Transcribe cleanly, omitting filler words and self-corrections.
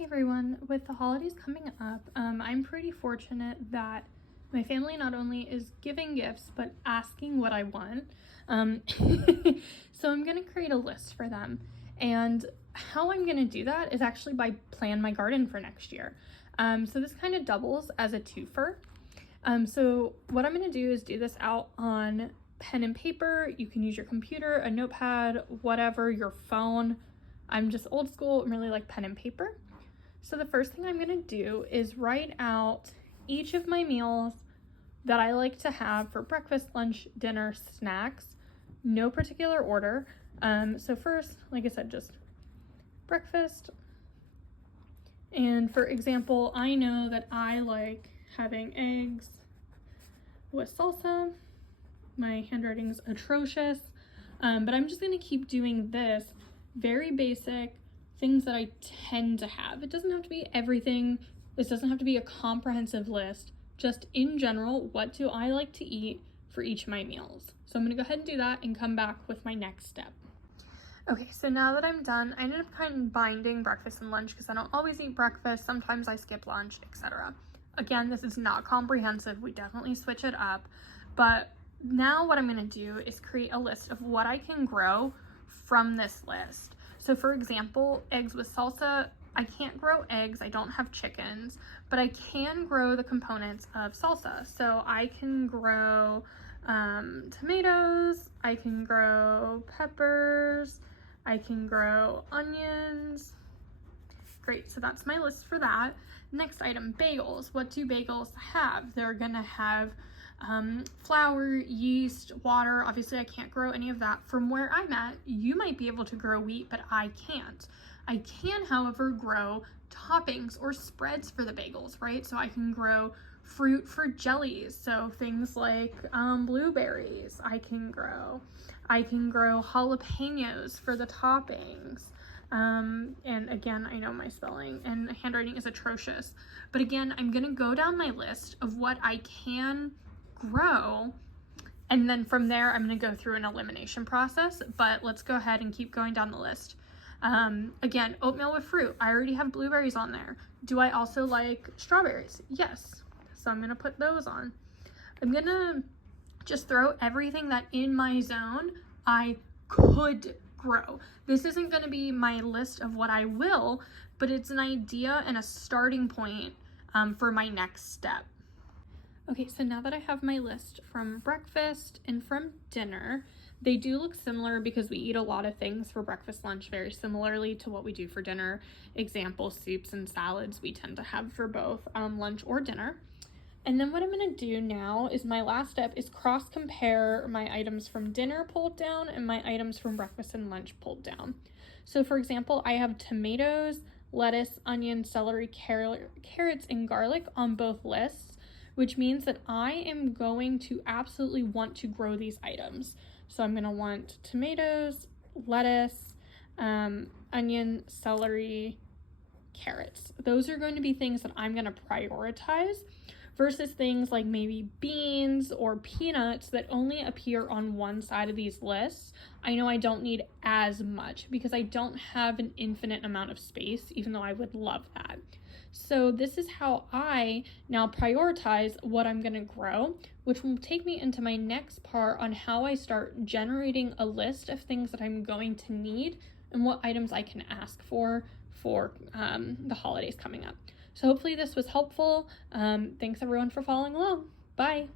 Hey everyone, with the holidays coming up, I'm pretty fortunate that my family not only is giving gifts, but asking what I want. Um, so I'm gonna create a list for them. And how I'm gonna do that is actually by plan my garden for next year. So this kind of doubles as a twofer. So what I'm gonna do is do this out on pen and paper. You can use your computer, a notepad, whatever, your phone. I'm just old school and really like pen and paper. So the first thing I'm gonna do is write out each of my meals that I like to have for breakfast, lunch, dinner, snacks, no particular order. So first, like I said, just breakfast. And for example, I know that I like having eggs with salsa. My handwriting's atrocious, but I'm just gonna keep doing this very basic things that I tend to have. It doesn't have to be everything. This doesn't have to be a comprehensive list. Just in general, what do I like to eat for each of my meals? So I'm gonna go ahead and do that and come back with my next step. Okay, so now that I'm done, I ended up combining breakfast and lunch because I don't always eat breakfast. Sometimes I skip lunch, etc. Again, this is not comprehensive. We definitely switch it up. But now what I'm gonna do is create a list of what I can grow from this list. So for example, eggs with salsa, I can't grow eggs, I don't have chickens, but I can grow the components of salsa. So I can grow tomatoes, I can grow peppers, I can grow onions. Great, so that's my list for that. Next item, bagels. What do bagels have? They're gonna have flour, yeast, water. Obviously I can't grow any of that. From where I'm at, you might be able to grow wheat, but I can't. I can, however, grow toppings or spreads for the bagels, right? So I can grow fruit for jellies. So things like blueberries I can grow. I can grow jalapenos for the toppings. And again, I know my spelling and handwriting is atrocious, but again, I'm gonna go down my list of what I can grow, and then from there I'm going to go through an elimination process. But let's go ahead and keep going down the list. Again, oatmeal with fruit. I already have blueberries on there. Do I also like strawberries? Yes, so I'm going to put those on. I'm going to just throw everything that in my zone I could grow. This isn't going to be my list of what I will, but it's an idea and a starting point for my next step. Okay, so now that I have my list from breakfast and from dinner, they do look similar because we eat a lot of things for breakfast, lunch, very similarly to what we do for dinner. Example, soups and salads we tend to have for both lunch or dinner. And then what I'm gonna do now is my last step is cross compare my items from dinner pulled down and my items from breakfast and lunch pulled down. So for example, I have tomatoes, lettuce, onion, celery, carrots, and garlic on both lists, which means that I am going to absolutely want to grow these items. So I'm gonna want tomatoes, lettuce, onion, celery, carrots. Those are going to be things that I'm gonna prioritize versus things like maybe beans or peanuts that only appear on one side of these lists. I know I don't need as much because I don't have an infinite amount of space, even though I would love that. So this is how I now prioritize what I'm going to grow, which will take me into my next part on how I start generating a list of things that I'm going to need and what items I can ask for the holidays coming up. So hopefully this was helpful. Thanks everyone for following along. Bye.